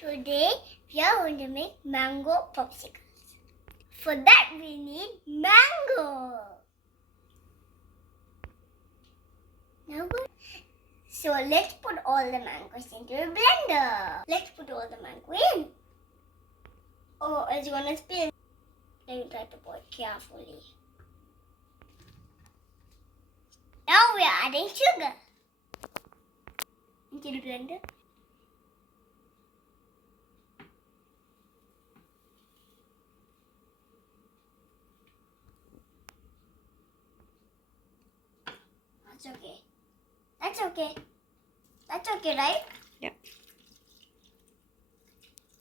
Today we are going to make mango popsicles. For that we need mango. So let's put all the mangoes into a blender. Let's put all the mango in. Oh, it's gonna spill. Let me try to pour it carefully. Now we are adding sugar into the blender. That's okay. That's okay. That's okay, right? Yeah.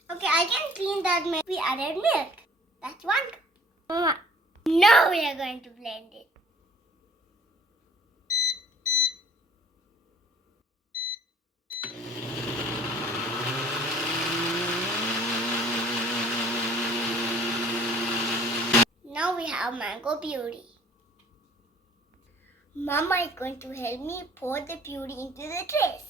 Okay, I can clean that milk. We added milk. That's one cup. Now we are going to blend it. Now we have mango puree. Mama is going to help me pour the puree into the trays.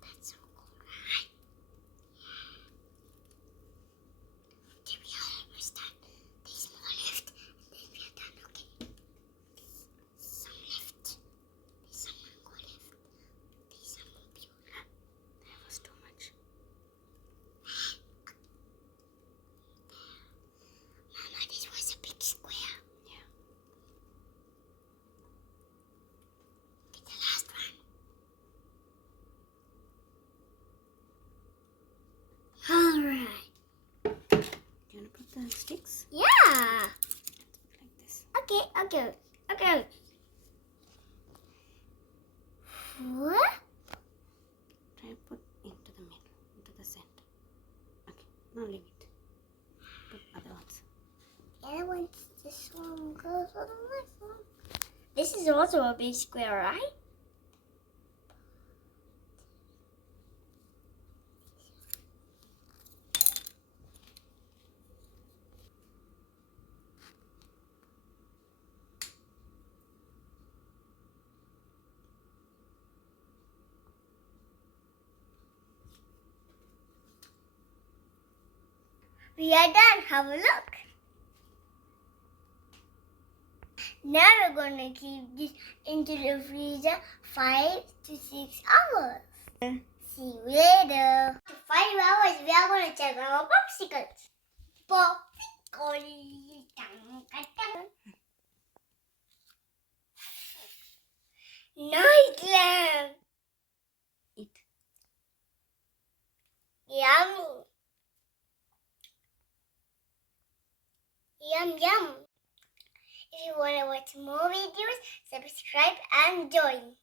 That's so cool, right? Okay, we are almost done. There's more left, and then we are done, okay? Some left. There's some mango left. There's some more puree. That was too much. Mama, this was a big square. Yeah. Get the last one. Alright. Do you want to put the sticks? Yeah. Like this. Okay. What? Try and put into the middle, into the center. Okay, now leave it. Put other ones. Yeah, once this one goes on the next one. This is also a big square, right? We are done. Have a look. Now we're going to keep this into the freezer 5 to 6 hours. See you later. For 5 hours, we are going to check our popsicles. Popsicle. Nice lamb. Eat. Yummy. Yum. If you want to watch more videos, subscribe and join.